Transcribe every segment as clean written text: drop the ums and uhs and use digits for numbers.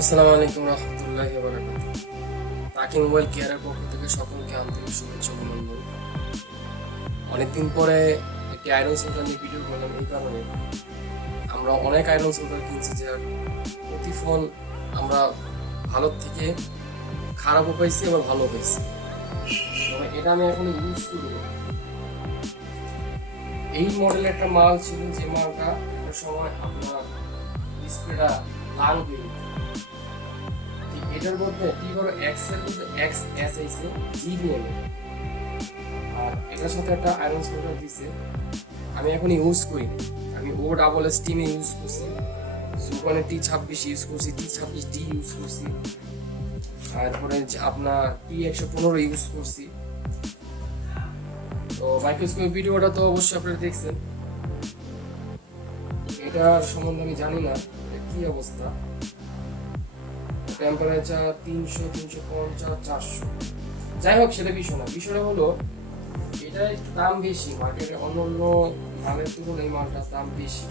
আসসালামু আলাইকুম রহমতুল্লাহি ওয়া বারাকাতুহু। তাকি মোবাইল কেয়ারের পক্ষ থেকে সকলকে আন্তরিক শুভেচ্ছা অভিনন্দন। অনেকদিন পরে একটি আয়রন সোল্ডার নিয়ে ভিডিও করলাম এই কারণে, আমরা অনেক আয়রন সোল্ডার কিনছি যার প্রতিফল আমরা ভালো থেকে খারাপও পাইছি আবার ভালো পাইছি। তবে এটা আমি এখন ইউজ করব। এই মডেলের একটা মাল ছিল যে মালটা একটা সময় আপনার ডিসপ্লেটা লাল হয়ে যেত। এটার মধ্যে T26 এর মধ্যে XS আইছে Gvm, আর এটার সাথে একটা আয়রন সোল্ডার দিছে। আমি এখন ইউজ করি না, আমি O স্টিম ইউজ করছি, সুগনের T26 ইউজ করছি, T26D ইউজ করছি, তারপরে আপনার T115 ইউজ করছি। তো মাইক্রোস্কোপ ভিডিওটা তো অবশ্যই আপনারা দেখছেন। এটার সম্বন্ধে আমি জানি না কি অবস্থা, টেম্পারেচার 300, 350, 400, যাই হোক সেটা বিষয় না। বিষয়টা হলো এটা একটু দাম বেশি, মার্কেটে অন্য অন্য মালের তুলনায় এই মালটার দাম বেশি।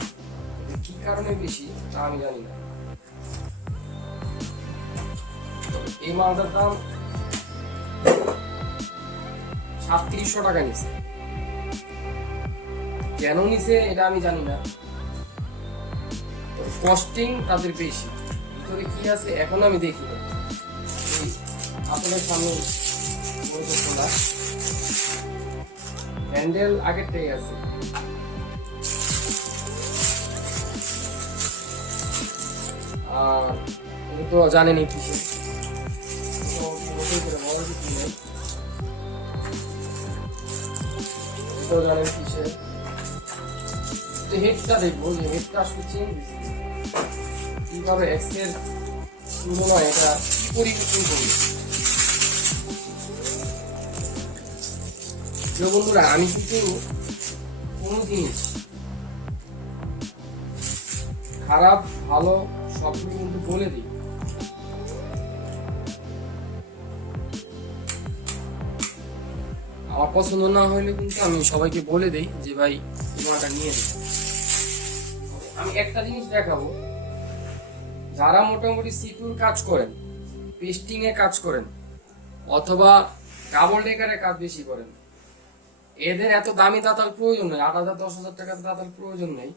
কি কারণে বেশি তা আমি জানি না। এই মালটার দাম 3700 টাকা নিছে। কেন নিছে এটা আমি জানি না, কস্টিং তাদের বেশি। ভিতরে কি আছে এখন আমি দেখি না, আপনাদের সামনে খোলা হ্যান্ডেল আগেরটাই আছে। আর এটা তো জানেনই কিসের, এটাও জানেন কিসের। তো হেডটা দেখবো যে হেডটা আসলে চেঞ্জ কিভাবে এক্সের তুলনায় এটা পরিবর্তন করি। বন্ধুরা, আমি কিন্তু কোনো জিনিস খারাপ ভালো সবগুলো কিন্তু বলে দিই। আমার পছন্দ না হইলে কিন্তু আমি সবাইকে বলে দিই যে ভাই তোমারটা নিয়ে নিই। আমি একটা জিনিস দেখাবো, যারা মোটামুটি সিটুর কাজ করেন, পেস্টিং এ কাজ করেন, অথবা ডাবল ডেকারে কাজ বেশি করেন, এদের এত দামি দাতাল প্রয়োজন নেই। 8,000 10,000 টাকা দাতাল প্রয়োজন নেই।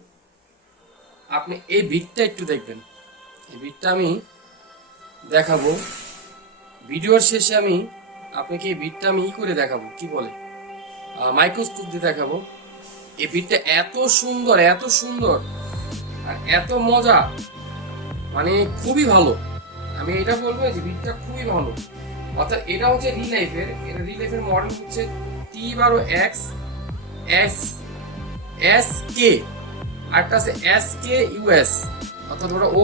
আপনি এই বিটটা একটু দেখবেন, এই বিটটা আমি দেখাবো ভিডিওর শেষে। আমি আপনাকে এই বিটটা আমি করে দেখাবো, কি বলে মাইক্রোস্কোপ দিয়ে দেখাবো। এই বিটটা এত সুন্দর, এত সুন্দর আর এত মজা, মানে খুবই ভালো। আমি এটা বলবো যে বিটটা খুবই ভালো। অর্থাৎ এটা হচ্ছে রিলাইফের, এটা রিলাইফের মডেল হচ্ছে T12X আরটা আছে SKUS, অর্থাৎ ওটা O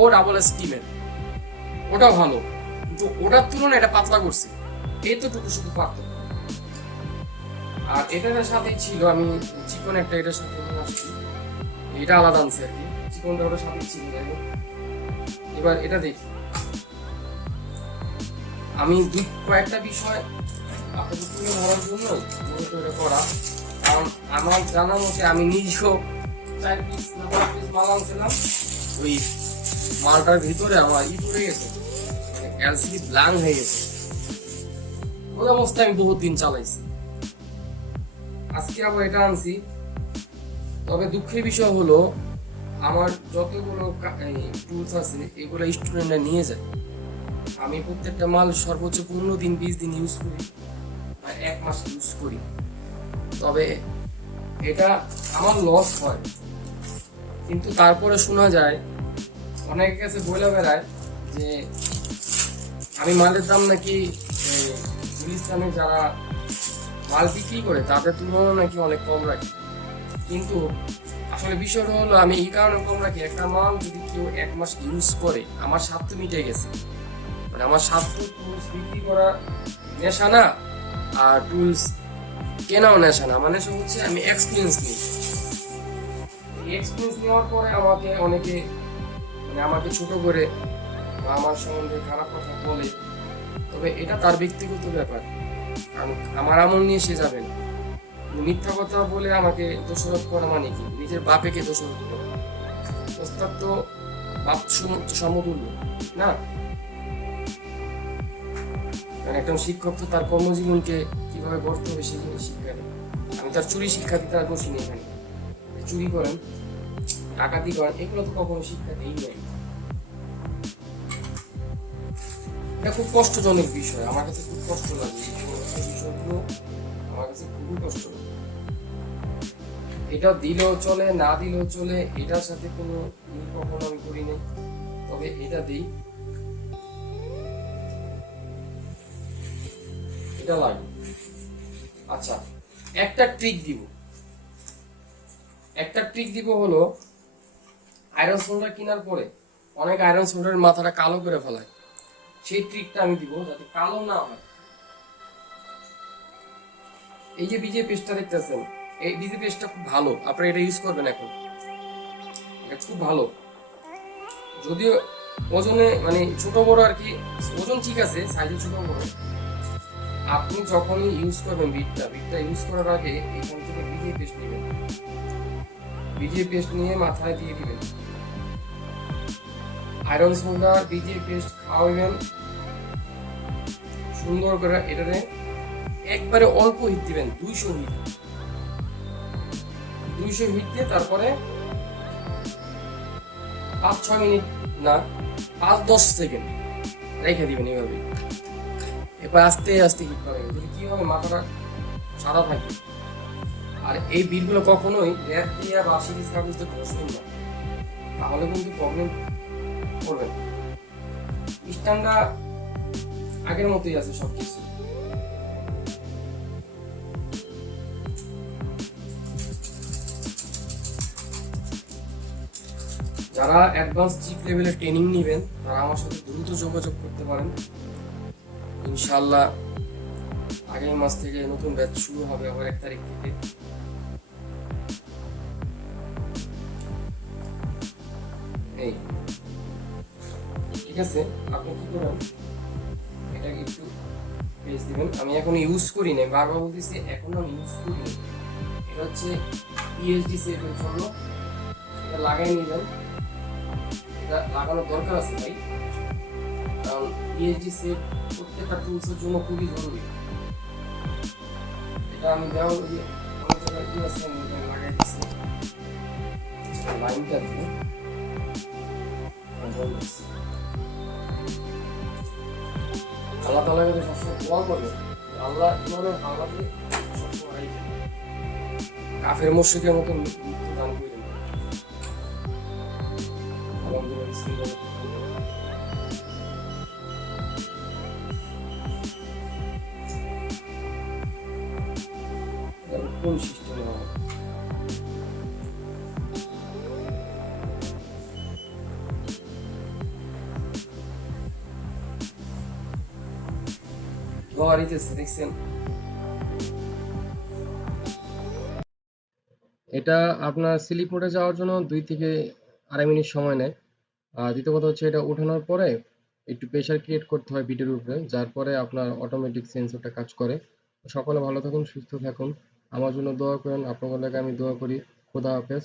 ওটাও ভালো, কিন্তু ওটার তুলনায় এটা পাতলা করছে, এইতটুকু শুধু পার্থক্য। আর এটার সাথেই ছিল আমি চিকন একটা এটার সাথে আসছি, এটা আলাদা আনছে আর কি, চিকনটা ওটার সাথেই ছিল। এবার এটা দেখি, আমি কয়েকটা বিষয় আপনাদের তুলে ধরার জন্য মূলত এটা করা। কারণ আমার জানা মতে আমি নিজেও 4 পিস মাল আনছিলাম, ওই মালটার ভিতরে আমার পড়ে গেছে, মানে এলসিডি ব্ল্যাঙ্ক হয়ে গেছে। ওই অবস্থায় আমি বহুত দিন চালাইছি, আজকে আবার এটা আনছি। তবে দুঃখের বিষয় হলো আমার যতগুলো টুলস আছে এগুলো স্টুডেন্টরা নিয়ে যায়। আমি প্রত্যেকটা মাল সর্বোচ্চ 15 দিন 20 দিন ইউজ করি, আর 1 মাস ইউজ করি। তবে এটা আমার লস হয়, কিন্তু তারপরে শোনা যায় অনেকের কাছে বলে বেড়ায় যে আমি মালের দাম নাকি গুলিস্তানে যারা মাল বিক্রি করে তাদের তুলনায় নাকি অনেক কম রাখি। কিন্তু আসলে বিষয়টা হলো আমি এই কারণে কম রাখি, একটা মাল যদি কেউ 1 মাস ইউজ করে আমার স্বার্থ মিটে গেছে। মানে আমার স্বার্থ টুলস বিক্রি করা নেশা না, আর টুলস কেনাও নেশা না। মানে হচ্ছে আমি এক্সপিরিয়েন্স নিই। এক্সপিরিয়েন্স নেওয়ার পরে আমাকে অনেকে মানে আমাকে ছোট করে বা আমার সম্বন্ধে খারাপ কথা বলে, তবে এটা তার ব্যক্তিগত ব্যাপার, কারণ আমার আমল নিয়ে সে যাবে না। মিথ্যা কথা বলে আমাকে দোষারোপ করা মানে কি নিজের বাপেকে দোষারোপ করা। ওস্তাদ তো বাপ সমতুল্য না, কারণ একজন শিক্ষক তো তার কর্মজীবনকে কিভাবে গড়তে হবে সেই জিনিস শিক্ষা দেয়। আমি তার চুরি শিক্ষা দিতে আর বসিনি এখানে। চুরি করেন, ডাকাতি করেন, এগুলো তো কখনো শিক্ষা দেই নাই। এটা খুব কষ্টজনক বিষয়, আমার কাছে খুব কষ্ট লাগে এই সমস্ত বিষয়গুলো, আমার কাছে খুবই কষ্ট লাগে। এটা দিলেও চলে, না দিলেও চলে, এটার সাথে কোনো কখনো আমি করি নাই, তবে এটা দিই, এটা লাগে। আচ্ছা, একটা ট্রিক দিব হলো, আয়রন সোল্ডার কেনার পরে অনেক আয়রন সোল্ডারের মাথাটা কালো করে ফেলায়, সেই ট্রিকটা আমি দিব যাতে কালো না হয়। এই যে বিজে পেস্টটা দেখতেছেন, এই বিজে পেস্টটা খুব ভালো, আপনারা এটা ইউজ করবেন এখন, এটা খুব ভালো। যদিও ওজনে মানে ছোট বড় আর কি, ওজন ঠিক আছে, সাইজে ছোট বড়। আপনি যখনই ইউজ করবেন বিটটা ইউজ করার আগে এখান থেকে বিজে পেস্ট নেবেন, বিজে পেস্ট নিয়ে মাথায় দিয়ে দিবেন, আয়রন সোল্ডার বিজে পেস্ট খাওয়াবেন সুন্দর করে। এটাতে একবারে অল্প হিট দিবেন, 200 হিট দিয়ে তারপরে 5-6 মিনিট না 5-10 সেকেন্ড রেখে দিবেন এইভাবে। এবার আস্তে আস্তে হিট পাবেন, যদি কি হবে মাথাটা সাদা থাকবে। আর এই বিটগুলো কখনোই র্যাপ দিয়ে বা সিরিজ কাগজ দিয়ে ঘষবেন না, তাহলে কিন্তু প্রবলেম করবেন। স্ট্যান্ডটা আগের মতোই আছে সবকিছু। যারা অ্যাডভান্স চিপ লেভেলের ট্রেনিং নেবেন তারা আমার সাথে দ্রুত যোগাযোগ করতে পারেন। ইনশাআল্লাহ আগামী মাস থেকে নতুন ব্যাচ শুরু হবে, আবার 1 তারিখ থেকে। এই ঠিক আছে, আপনি কি করবেন, এটা একটু পেজ দিবেন। আমি এখন ইউজ করি না, বারবার বলতেছি এখন আমি ইউজ করি না। এটা হচ্ছে ইএসডি সেটের জন্য, এটা লাগাই নিবেন, এটা লাগানোর দরকার আছে ভাই, কারণ ইএসডি সেট প্রত্যেকটা টুলসের জন্য খুবই জরুরি। এটা আমি দেওয়া ওই যে অনেক জায়গায় কি আছে আমি লাগাই দিচ্ছি, লাইনটা দিয়ে আল্লাহ তাআলার কাছে সবসময় দোয়া করবেন, আল্লাহ ইমানের হালাতে সবসময় কাফের মুশরিকের মতো মৃত্যু দান করে দেন। আলহামদুলিল্লাহ। কোন সিস্টেমে হবে দেখছেন, এটা আপনার স্লিপ মোডে যাওয়ার জন্য 2 থেকে 2.5 মিনিট সময় নেয়। আর দ্বিতীয় কথা হচ্ছে এটা ওঠানোর পরে একটু প্রেশার ক্রিয়েট করতে হয় বিটের উপরে, যার পরে আপনার অটোমেটিক সেন্সরটা কাজ করে। সকলে ভালো থাকুন, সুস্থ থাকুন, আমার জন্য দোয়া করেন, আপনাদের লাগে আমি দোয়া করি। খোদা হাফেজ।